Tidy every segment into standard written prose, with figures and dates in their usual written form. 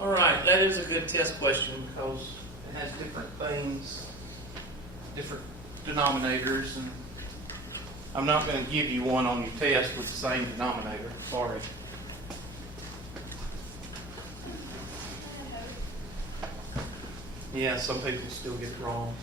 All right, that is a good test question because it has different things, different denominators, and I'm not going to give you one on your test with the same denominator. Sorry. Yeah, some people still get it wrong.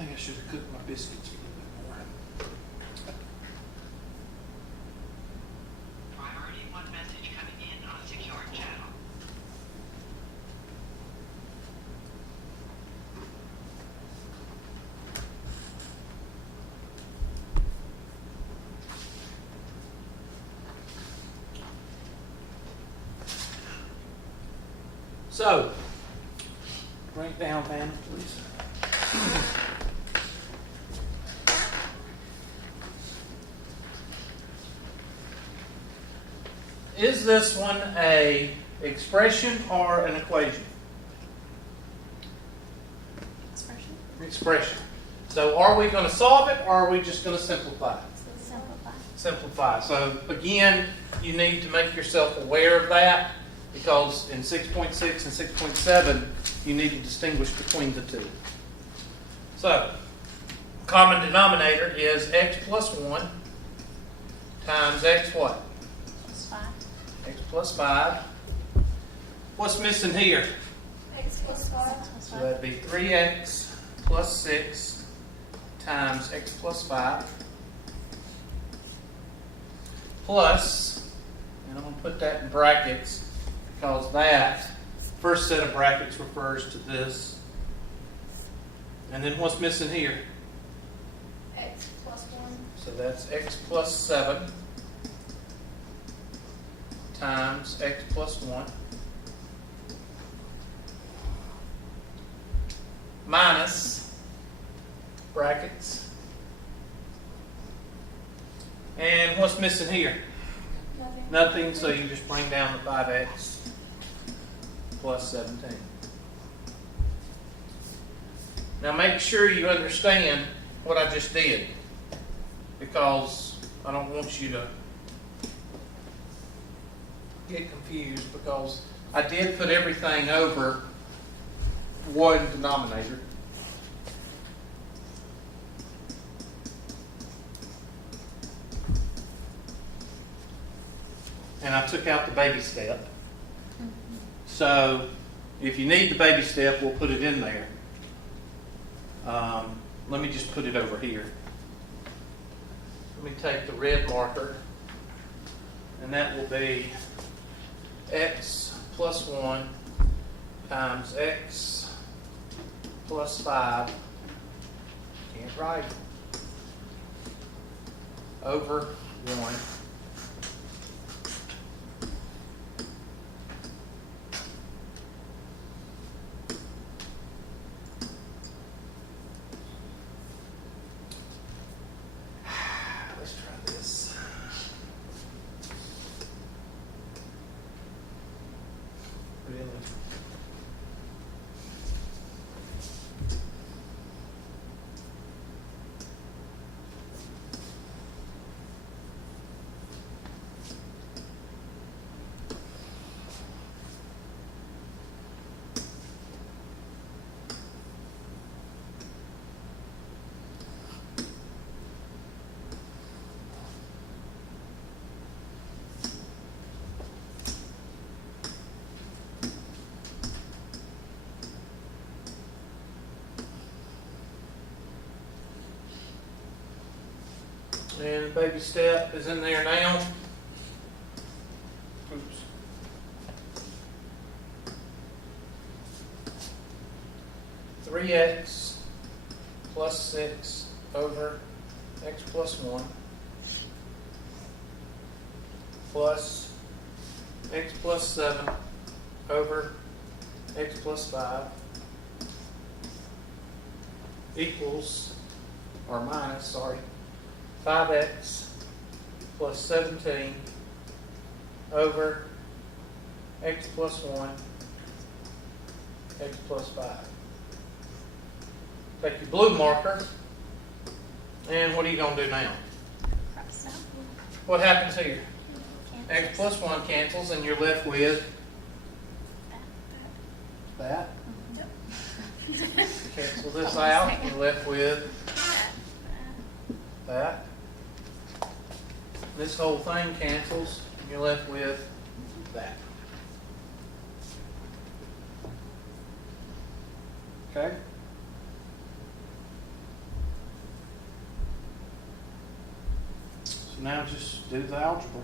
I think I should have cooked my biscuits a little bit more. Priority 1 message coming in on secure channel. So, bring it down, Van, please. Is this one a expression or an equation? Expression. Expression. So are we going to solve it or are we just going to simplify it? Simplify. Simplify. So again, you need to make yourself aware of that because in 6.6 and 6.7 you need to distinguish between the two. So, common denominator is x plus 1 times x what? Plus 5. X plus 5. What's missing here? X plus 5. So that'd be 3x plus 6 times x plus 5 plus, and I'm going to put that in brackets because that first set of brackets refers to this. And then what's missing here? X plus 1. So that's x plus 7 times x plus 1 minus brackets. And what's missing here? Nothing. Nothing, so you just bring down the 5x plus 17. Now make sure you understand what I just did, because I don't want you to get confused, because I did put everything over one denominator. and I took out the baby step. So if you need the baby step, we'll put it in there. Let me just put it over here. Let me take the red marker, and that will be x plus 1 times x plus 5, can't write, over 1. Let's try this. Really? And the baby step is in there now. Oops. Three x plus 6 over x plus 1 plus x plus 7 over x plus 5 equals, or minus, sorry, 5x plus 17 over x plus 1, x plus 5. Take your blue marker, and what are you going to do now? Cross out. What happens here? Cancel. X plus 1 cancels, and you're left with that. Yep. Cancel this out, you're left with that. This whole thing cancels, and you're left with that. Okay? So now just do the algebra.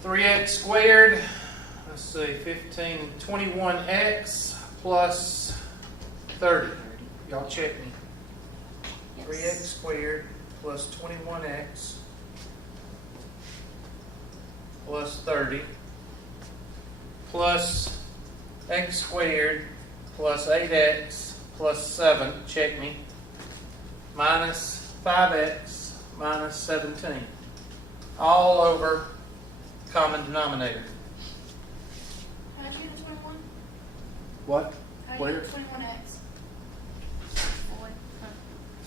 Three x squared, let's see, 15, 21x plus 30. Y'all check me. 3x squared plus 21x plus 30 plus x squared plus 8x plus 7, check me, minus 5x minus 17. All over common denominator. How did you get 21? What? How did you Where? get 21x?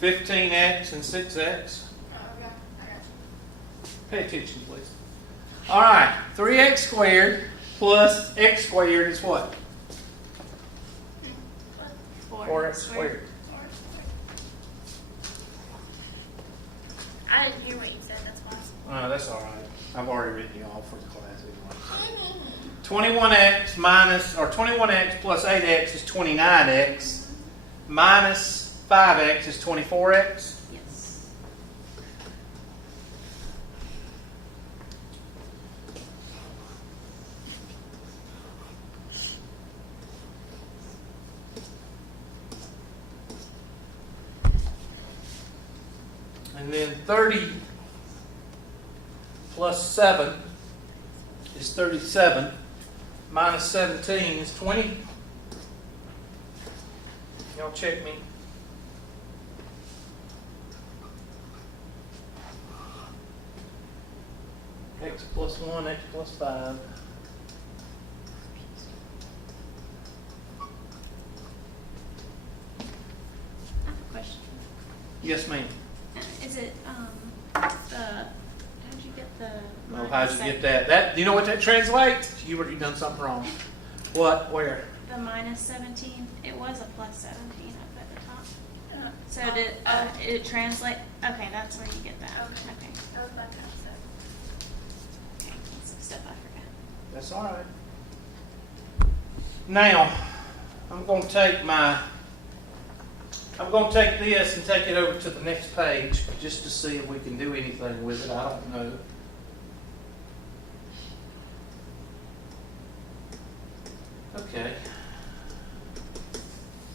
15x and 6x. Oh, okay. I got you. Pay attention, please. All right, 3x squared plus x squared is what? 4x squared. I didn't hear what you said, that's why. That's all right. I've already written you off for the class anyway. 21x minus, or 21x plus 8x is 29x. Minus 5x is 24x. Yes. And then 30 plus 7 is 37. Minus 17 is 20. Y'all check me. X plus 1, x plus 5. I have a question. Yes, ma'am. Is it, how'd you get the? Oh, how'd you get that? That, you know what that translates? You done something wrong. What? Where? The minus 17, it was a plus 17 up at the top. So did it translate? Okay, that's where you get that. Okay. That was about to have Okay, that's some stuff I forgot. That's all right. Now, I'm going to take this and take it over to the next page just to see if we can do anything with it. I don't know. Okay.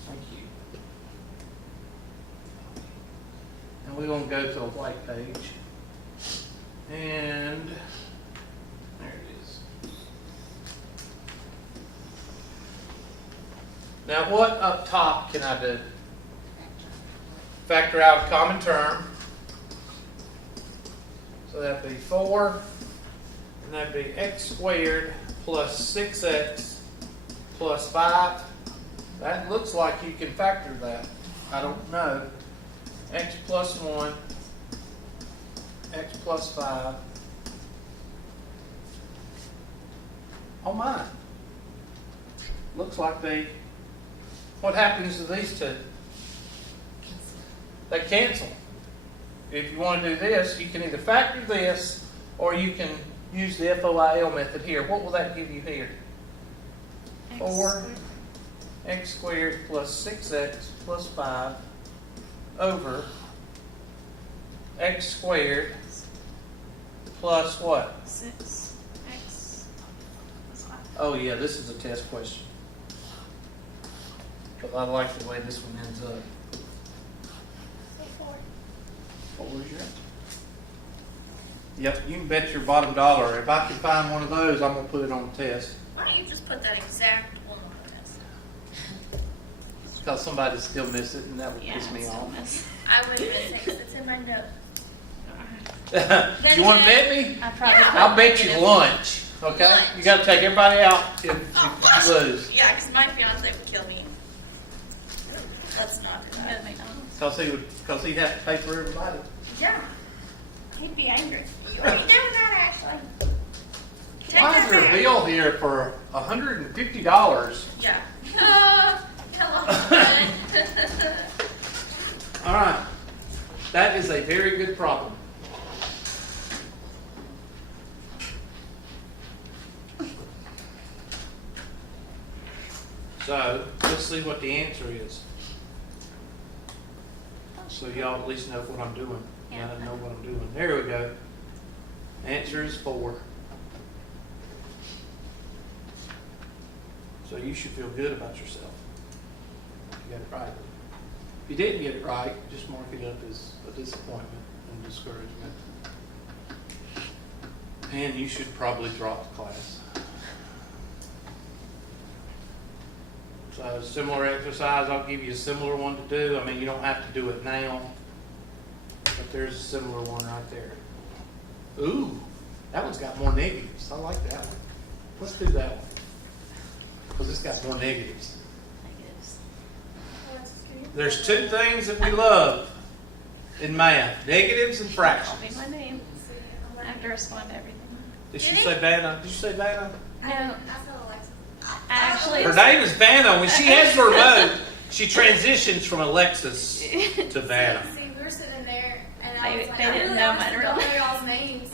Thank you. And we're going to go to a white page. And there it is. Now what up top can I do? Factor out a common term. So that'd be 4, and that'd be x squared plus 6x plus 5. That looks like you can factor that. I don't know. X plus 1, x plus 5. Oh my. Looks like what happens to these two? They cancel. If you want to do this, you can either factor this or you can use the FOIL method here. What will that give you here? 4 x squared plus 6x plus 5 over x squared plus what? 6x plus 5. Oh yeah, this is a test question. Because I like the way this one ends up. What was your answer? Yep, you can bet your bottom dollar. If I can find one of those, I'm going to put it on the test. Why don't you just put that exact one on the test? Because somebody still miss it, and that would Yeah, piss me it's off. almost- I wouldn't even take it. It's in my note. You want to bet me? I probably Yeah. I'll bet you lunch. Okay? Lunch. You got to take everybody out if you lose. Yeah, because my fiance would kill me. Let's not do Go to that. McDonald's. Because he'd have to pay for everybody. Yeah. He'd be angry. You already doing that, Ashley. Take Why that is there a back. bill here for $150? Yeah. Hello. All right. That is a very good problem. So, let's see what the answer is. So y'all at least know what I'm doing. Yeah. I know what I'm doing. There we go. Answer is 4. So you should feel good about yourself. You got it right. If you didn't get it right, just mark it up as a disappointment and discouragement. And you should probably drop the class. So similar exercise, I'll give you a similar one to do. I mean, you don't have to do it now, but there's a similar one right there. Ooh, that one's got more negatives. I like that one. Let's do that one. Because it's got more negatives. There's 2 things that we love in math, negatives and fractions. Copy my name. I have to respond to everything. Did she say Vanna? Did you say Vanna? No, I said Alexa. actually, Her name is Vanna. When she has the remote, she transitions from Alexis to Vanna. See, we were sitting there, and I They- was like, they I didn't really know honestly mine, don't really. know y'all's names.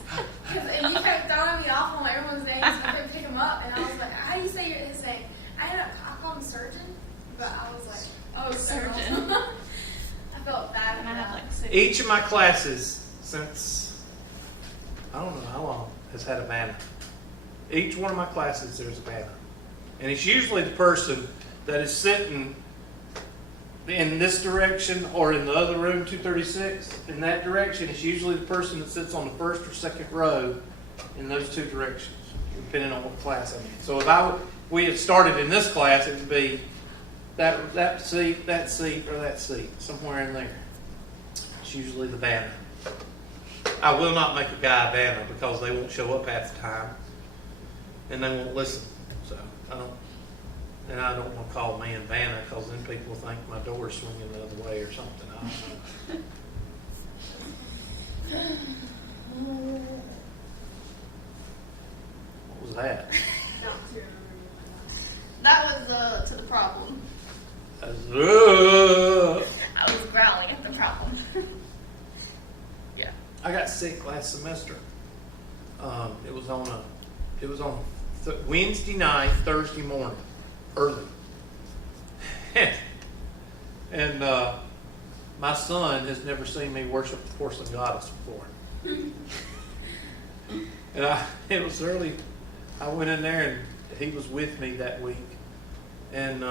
And you kept throwing me off on everyone's names, and I couldn't pick them up. And I was like, how do you say his name? I called him Surgeon, but I was like, oh, Surgeon. I felt bad and I about have it. like 6. Each of my classes, since I don't know how long, has had a Vanna. Each one of my classes, there's a Vanna. And it's usually the person that is sitting in this direction or in the other room, 236. In that direction, it's usually the person that sits on the first or second row in those 2 directions, depending on what class I'm in. So if we had started in this class, it would be that seat, or that seat, somewhere in there. It's usually the Vanna. I will not make a guy a Vanna because they won't show up half the time, and they won't listen. So I don't want to call a man Vanna because then people think my door's swinging the other way or something. I don't know. What was that? That was to the problem. That was, I was growling. I got sick last semester. It was on Wednesday night, Thursday morning, early. And my son has never seen me worship the porcelain goddess before. And it was early. I went in there and he was with me that week. And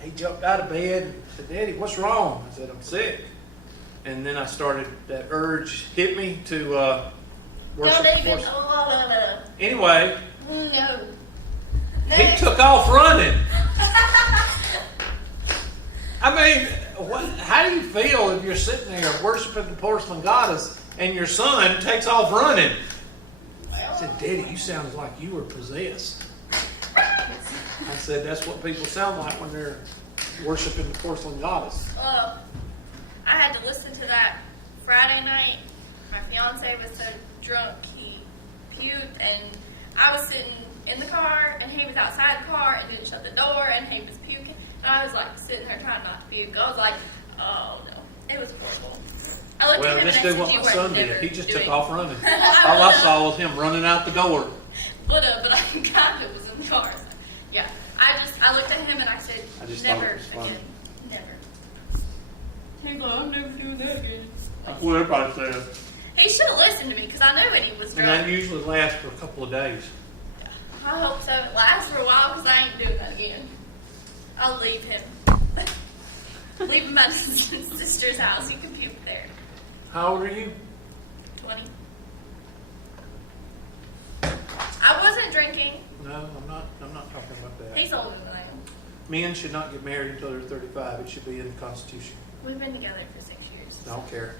he jumped out of bed and said, "Daddy, what's wrong?" I said, "I'm sick." And then I started, that urge hit me to worship Don't the even. porcelain. Anyway, No. he took off running. I mean, how do you feel if you're sitting there worshiping the porcelain goddess and your son takes off running? I said, "Daddy, you sounded like you were possessed." I said, "That's what people sound like when they're worshiping the porcelain goddess." I had to listen to that Friday night. My fiance was so drunk he puked, and I was sitting in the car, and he was outside the car and didn't shut the door, and he was puking, and I was like sitting there trying not to puke. I was like, oh no, it was horrible. I looked Well, at him just and I do said, what "You my were son never did. He just doing took off running. I All I would've. saw was him running out the door. But I kind of was in the car. So, yeah, I looked at him and I said, I just never thought it was funny. again, never. He's like, "I'm never doing that again." That's what everybody says. He should have listened to me because I knew when he was And drunk. that usually lasts for a couple of days. I hope so. It lasts for a while because I ain't doing that again. I'll leave him. Leave him at his sister's house. He can puke there. How old are you? 20. I wasn't drinking. No, I'm not talking about that. He's older than I am. Men should not get married until they're 35. It should be in the Constitution. We've been together for 6 years. I don't care.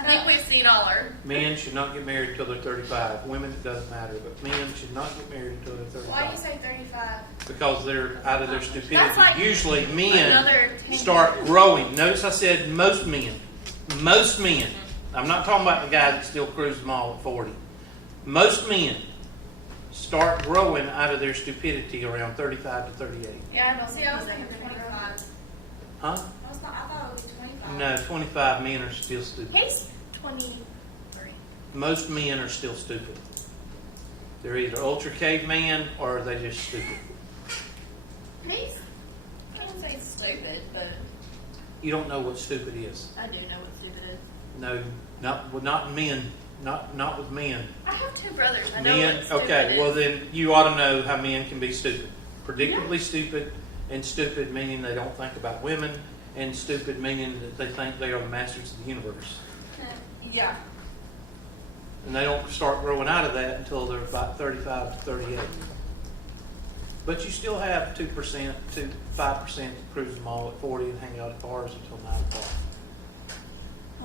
I think we've seen all our. Men should not get married until they're 35. Women, it doesn't matter. But men should not get married until they're Why do you 35. say 35? Because they're out of their stupidity. That's like Usually another men 10 start years. growing. Notice I said most men. Most men. I'm not talking about the guy that still cruises them all at 40. Most men start growing out of their stupidity around 35 to 38. Yeah, I don't See, I was thinking 25. Huh? I thought it would be 25. No, 25 men are still stupid. He's 23. Most men are still stupid. They're either ultra caveman or they just stupid. He's, I don't say stupid, but You don't know what stupid is. I do know what stupid is. No, not men. Not with men. I have two brothers. I know Men, what stupid okay, is. well then you ought to know how men can be stupid. Predictably stupid, and stupid meaning they don't think about women, and stupid meaning that they think they are the masters of the universe. Yeah. And they don't start growing out of that until they're about 35 to 38. But you still have 2% to 5% that cruise them all at 40 and hang out at bars until 9 o'clock.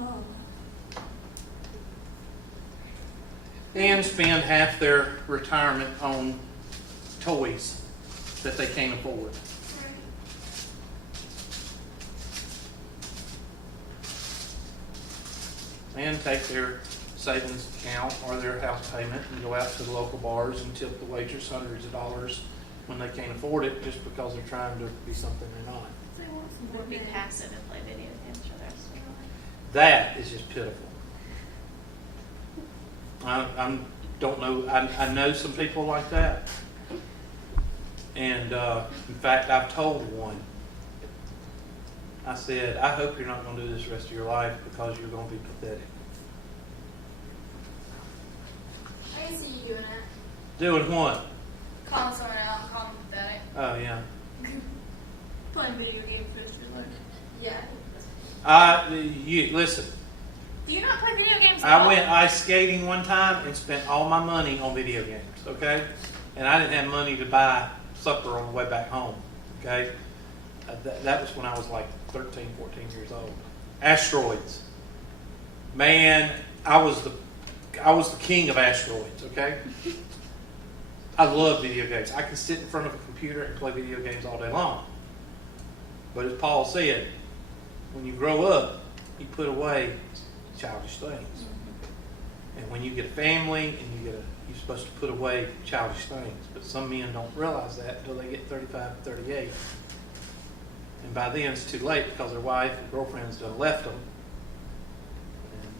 Oh. And spend half their retirement on toys that they can't afford. And take their savings account or their house payment and go out to the local bars and tip the waitress hundreds of dollars when they can't afford it just because they're trying to be something they're not. Or be passive and play video games for the rest of their life. That is just pitiful. I don't know. I know some people like that. And in fact, I've told one. I said, I hope you're not going to do this the rest of your life because you're going to be pathetic. I can see you doing that. Doing what? Calling someone out and calling them pathetic. Oh, yeah. Playing video games for the rest of your life. Yeah. Listen, Do you not play video games at I all? went ice skating one time and spent all my money on video games, okay? And I didn't have money to buy supper on the way back home, okay? That was when I was like 13, 14 years old. Asteroids. Man, I was the king of asteroids, okay? I love video games. I can sit in front of a computer and play video games all day long. But as Paul said, when you grow up, you put away childish things. And when you get a family and you're supposed to put away childish things. But some men don't realize that until they get 35, 38. And by then it's too late because their wife or girlfriend's done left them. And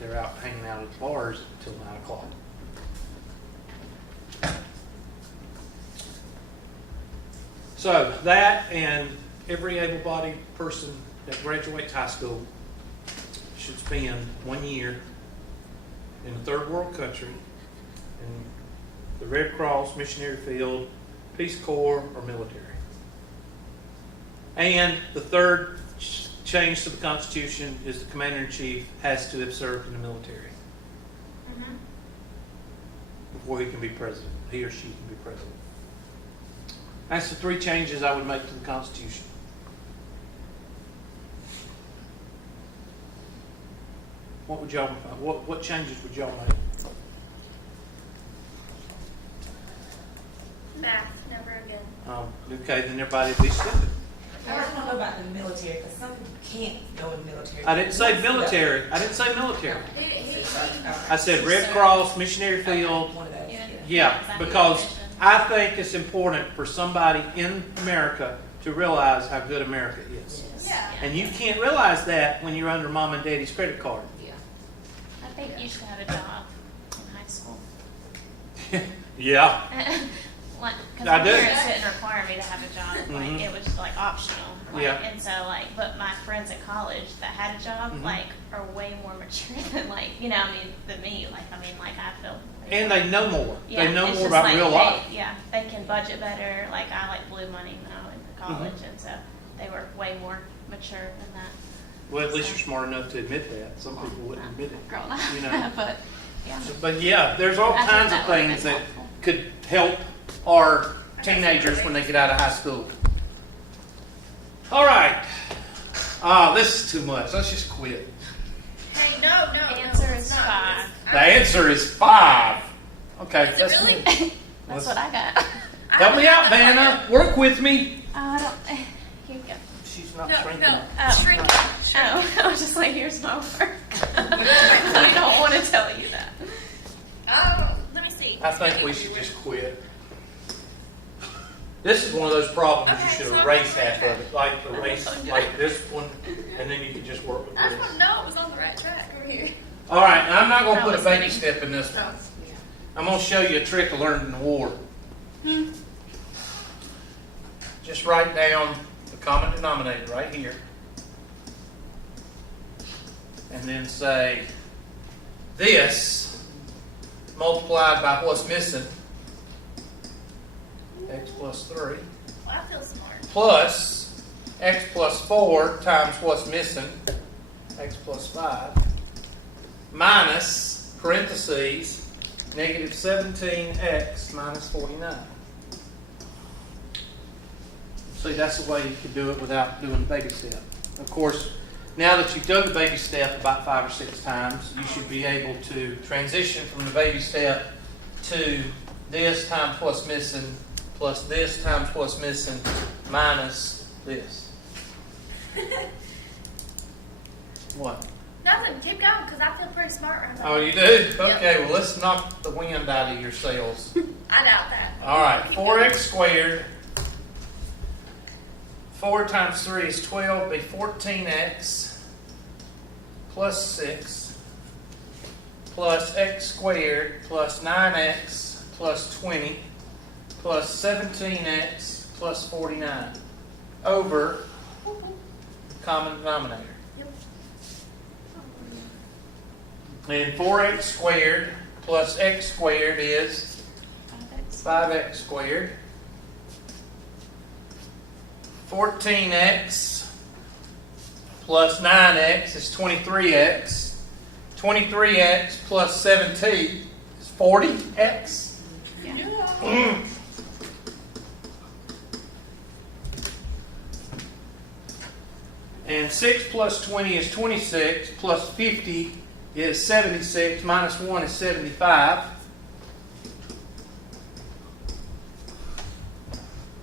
they're out hanging out at the bars until 9 o'clock. So that, and every able-bodied person that graduates high school should spend 1 year in a third world country in the Red Cross, missionary field, Peace Corps, or military. And the third change to the Constitution is the Commander-in-Chief has to have served in the military before he can be president. He or she can be president. That's the 3 changes I would make to the Constitution. What would y'all? What changes would y'all make? Math, never again. Okay, then everybody be stupid. I don't know about the military because some people can't go in the military. I didn't say military. I didn't say military. He I said Red Cross, missionary field. One of those. Yeah, because I think it's important for somebody in America to realize how good America is. Yeah. And you can't realize that when you're under mom and daddy's credit card. I think you should have a job in high school. Yeah. Like, because I my do. parents didn't require me to have a job. Like, Mhm. it was like optional. Like, Yeah. And so, like, but my friends at college that had a job, Mhm. like, are way more mature than, like, you know, I mean, than me. Like, I mean, like, I feel. Like, And they know more. yeah, They know it's more just about like, real life. Yeah, they can budget better. Like, I like blew money when I went to Mm-hmm. college, and so they were way more mature than that. Well, at least you're smart enough to admit that. Some people wouldn't admit it. Girl, You know. but yeah. But yeah, there's all I think kinds of that would've things been that helpful. could help our teenagers when they get out of high school. All right. This is too much. Let's just quit. Hey, no. Answer it's is not. 5. The answer is 5. Okay, Is it that's really? me. That's what I got. Help me out, Vanna. Work with me. I don't. Here you go. She's not No, shrinking. no. Oh. Shrink. Oh, I was just like, here's my work. I don't want to tell you that. Oh, let me see. I think we should just quit. This is one of those problems you Okay, should so erase I'm on half the right of it, like erase like this one, and then you could just work with I just this. want to know it was on the right track over here. All right, now I'm not going to I put a was baby kidding. step in this one. No. I'm going to show you a trick I learned in the war. Just write down the common denominator right here. And then say this multiplied by what's missing, x plus 3, Well, I feel smart. plus x plus 4 times what's missing, x plus 5, minus, parentheses, negative 17x minus 49. See, that's the way you could do it without doing the baby step. Of course, now that you've done the baby step about 5 or 6 times, you should be able to transition from the baby step to this times what's missing, plus this times what's missing, minus this. What? Nothing. Keep going because I feel pretty smart right now. Oh, you do? Okay, well, let's knock the wind out of your sails. I doubt that. All right, 4x squared. 4 times 3 is 12, be 14x plus 6 plus x squared plus 9x plus 20 plus 17x plus 49 over common denominator. And 4x squared plus x squared is 5x squared. 14x plus 9x is 23x. 23x plus 17 is 40x. Yeah. And 6 plus 20 is 26, plus 50 is 76, minus 1 is 75.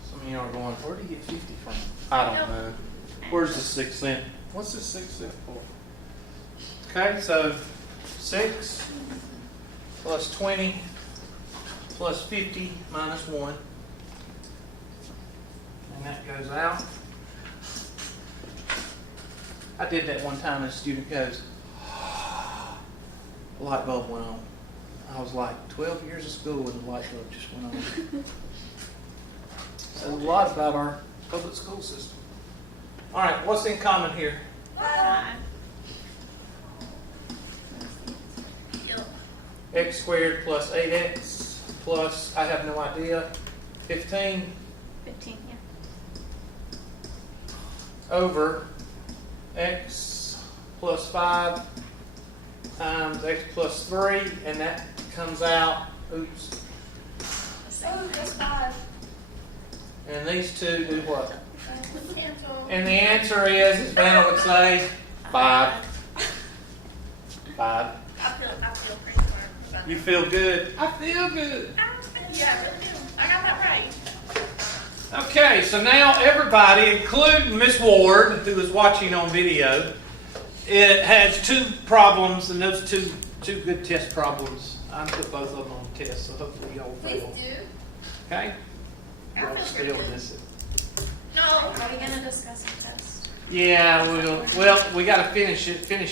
Some of you are going, where do you get 50 from? I don't know. Where's the 6 cent? What's the 6 cent for? Okay, so 6 plus 20 plus 50 minus 1. And that goes out. I did that one time and a student goes, the light bulb went on. I was like 12 years of school and the light bulb just went on. Says a lot about our public school system. All right, what's in common here? 5. X squared plus 8x plus, I have no idea, 15 15, yeah. over x plus 5 times x plus 3, and that comes out, oops, Oh, that's 5. and these two do what? Cancel. And the answer is, as Vanna would say, 5. 5. I feel pretty smart about You that. feel good? I feel good. Yeah, I really do. I got that right. Okay, so now everybody, including Miss Ward, who is watching on video, it has 2 problems, and those two good test problems. I put both of them on the test, so hopefully y'all Please fail. do. Okay? I Y'all feel still good. miss it. No. Are we going to discuss the test? Yeah, we got to finish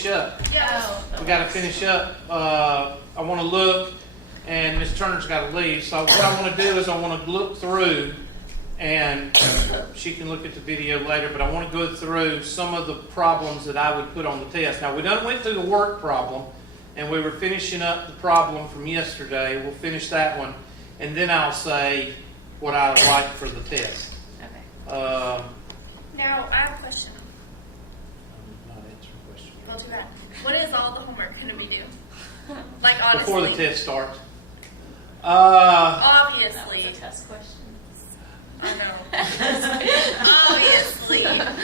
up. Yeah. We got to finish up. I want to look, and Miss Turner's got to leave. So what I want to do is I want to look through, and she can look at the video later, but I want to go through some of the problems that I would put on the test. Now, we done went through the work problem, and we were finishing up the problem from yesterday. We'll finish that one, and then I'll say what I would like for the test. Okay. Now, I have a question. I'm not answering questions. Well, too bad. What is all the homework going to be due? Like, honestly. Before the test starts. Obviously. That was a test question. I know. Obviously. I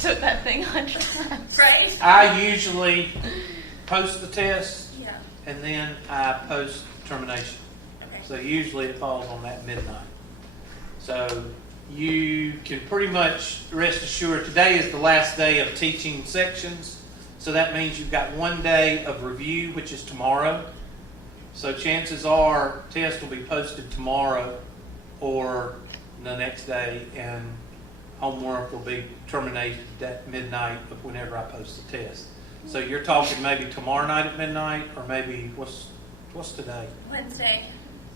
took that thing 100 times. Right? I usually post the test, Yeah. and then I post termination. Okay. So usually it falls on that midnight. So you can pretty much rest assured today is the last day of teaching sections. So that means you've got 1 day of review, which is tomorrow. So chances are test will be posted tomorrow or the next day, and homework will be terminated at midnight of whenever I post the test. So you're talking maybe tomorrow night at midnight, or maybe what's today? Wednesday.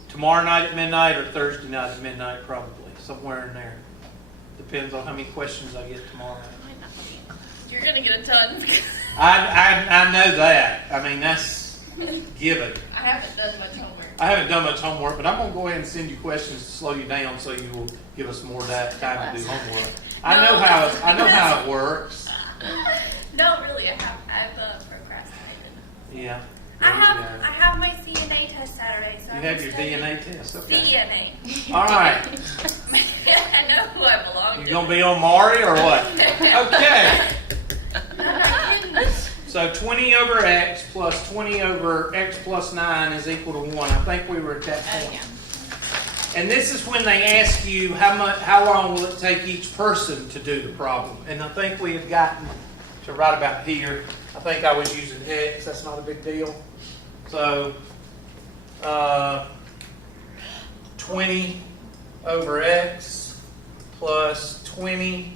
Tomorrow night at midnight or Thursday night at midnight, probably somewhere in there. Depends on how many questions I get tomorrow night. Might not be. You're going to get a ton. I know that. I mean, that's given. I haven't done much homework. I haven't done much homework, but I'm going to go ahead and send you questions to slow you down, so you will give us more time to do homework. I know how it works. No, really, I've procrastinated. Yeah. I have my CNA test Saturday, so You I have can your study DNA test. Okay. CNA. All right. I know who I belong You to. going to be on Maury or what? Okay. I'm not kidding. So 20 over x plus 20 over x plus 9 is equal to 1. I think we were at that point. Yeah. And this is when they ask you how long will it take each person to do the problem. And I think we had gotten to right about here. I think I was using x. That's not a big deal. So 20 over x plus 20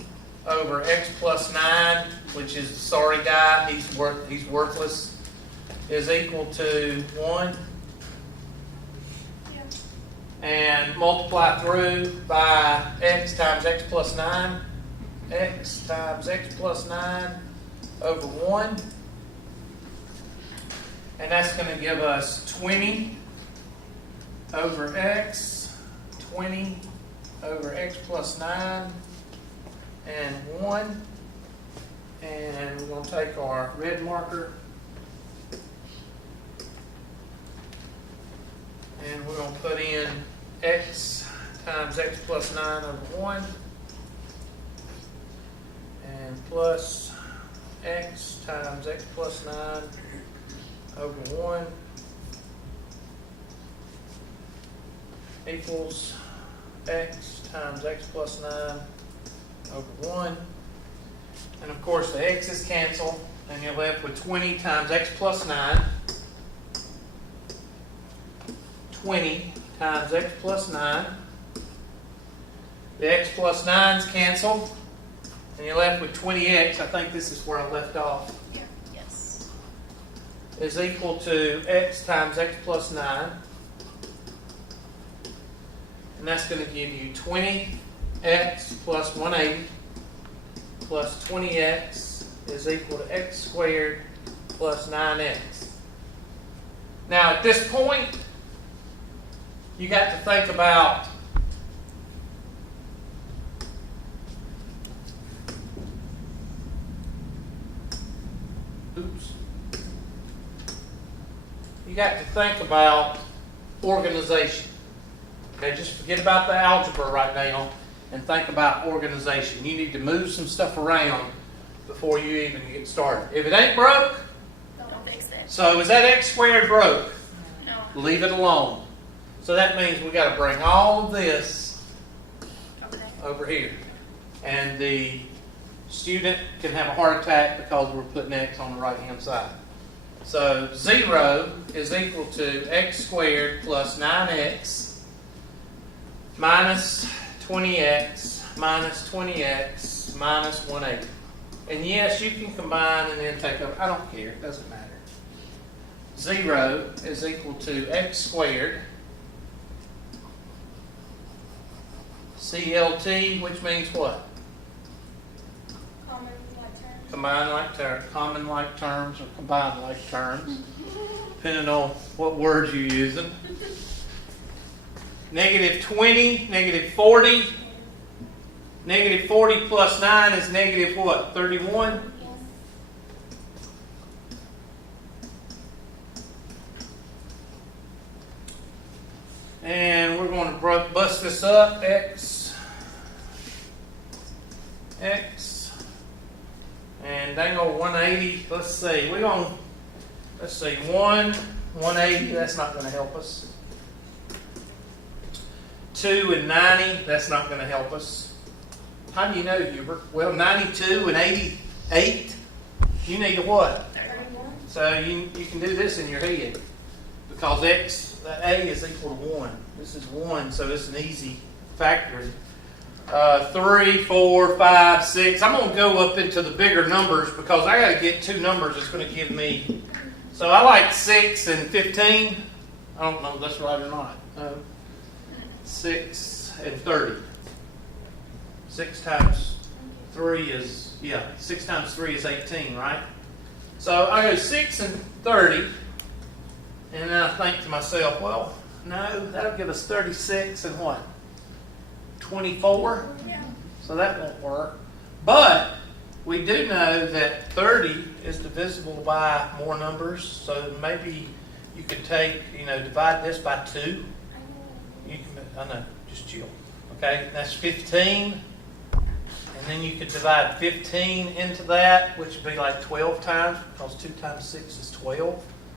over x plus 9, which is the sorry guy, he's worthless, is equal to 1. Yeah. And multiply through by x times x plus 9. X times x plus 9 over 1. And that's going to give us 20 over x, 20 over x plus 9, and 1. And we're going to take our red marker, and we're going to put in x times x plus 9 over 1, and plus x times x plus 9 over 1 equals x times x plus 9 over 1. And of course the x's cancel, and you're left with 20 times x plus 9. 20 times x plus 9. The x plus 9's cancel, and you're left with 20x. I think this is where I left off. Yes. is equal to x times x plus 9. And that's going to give you 20x plus 180 plus 20x is equal to x squared plus 9x. Now at this point, you got to think about organization. Okay, just forget about the algebra right now and think about organization. You need to move some stuff around before you even get started. If it ain't broke, Don't fix it. so is that x squared broke? No. Leave it alone. So that means we got to bring all of this Over there. over here. And the student can have a heart attack because we're putting x on the right hand side. So 0 is equal to x squared plus 9x minus 20x minus 20x minus 180. And yes, you can combine and then take over. I don't care. It doesn't matter. 0 is equal to x squared CLT, which means what? Common like terms or combined like terms, depending on what words you're using. Negative 20, negative 40. Negative 40 plus 9 is negative what? 31? And we're going to bust this up. X. And dang old 180. Let's see. Let's see. 180. That's not going to help us. 2 and 90. That's not going to help us. How do you know, Hubert? Well, 92 and 88. You need a what? 31. So you can do this in your head because A is equal to 1. This is 1, so it's an easy factor. 3, 4, 5, 6. I'm going to go up into the bigger numbers because I got to get two numbers that's going to give me. So I like 6 and 15. I don't know if that's right or not. 6 and 30. 6 times 3 is, 6 times 3 is 18, right? So I go 6 and 30. And then I think to myself, well, no, that'll give us 36 and what? 24? Yeah. So that won't work. But we do know that 30 is divisible by more numbers. So maybe you could take, divide this by 2. I know, just chill. Okay, that's 15. And then you could divide 15 into that, which would be like 12 times, because 2 times 6 is 12.